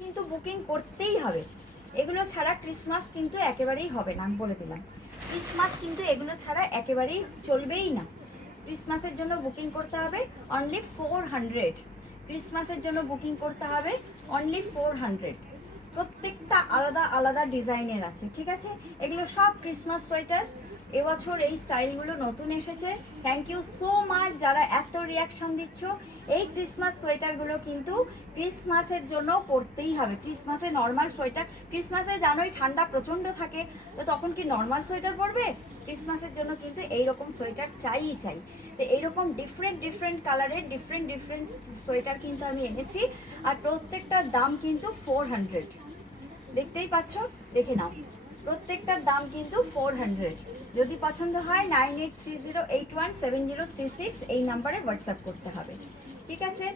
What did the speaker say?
কিন্তু বুকিং করতেই হবে, এগুলো ছাড়া ক্রিসমাস কিন্তু একেবারেই হবে না, আমি বলে দিলাম। ক্রিসমাস কিন্তু এগুলো ছাড়া একেবারেই চলবেই না। ক্রিসমাসের জন্য বুকিং করতে হবে অনলি 400। ক্রিসমাসের জন্য বুকিং করতে হবে অনলি 400। প্রত্যেকটা আলাদা আলাদা ডিজাইনের আছে, ঠিক আছে? এগুলো সব ক্রিসমাস সোয়েটার। এবছর এই স্টাইলগুলো নতুন এসেছে। থ্যাংক ইউ সো মাচ যারা এত রিয়াকশন দিচ্ছ। এই ক্রিসমাস সোয়েটারগুলো কিন্তু ক্রিসমাসের জন্য পরতেই হবে। ক্রিসমাসে নর্মাল সোয়েটার, ক্রিসমাসে জানোই ঠান্ডা প্রচণ্ড থাকে, তো তখন কি নর্মাল সোয়েটার পরবে? ক্রিসমাসের জন্য কিন্তু এইরকম সোয়েটার চাইই চাই। তো এইরকম ডিফারেন্ট ডিফারেন্ট কালারের ডিফারেন্ট ডিফারেন্ট সোয়েটার কিন্তু আমি এনেছি, আর প্রত্যেকটার দাম কিন্তু 400। দেখতেই পাচ্ছ, দেখে নাও, প্রত্যেকটার দাম কিন্তু 400। যদি পছন্দ হয় 9830817036 এই নাম্বারে হোয়াটসঅ্যাপ করতে হবে, ঠিক আছে?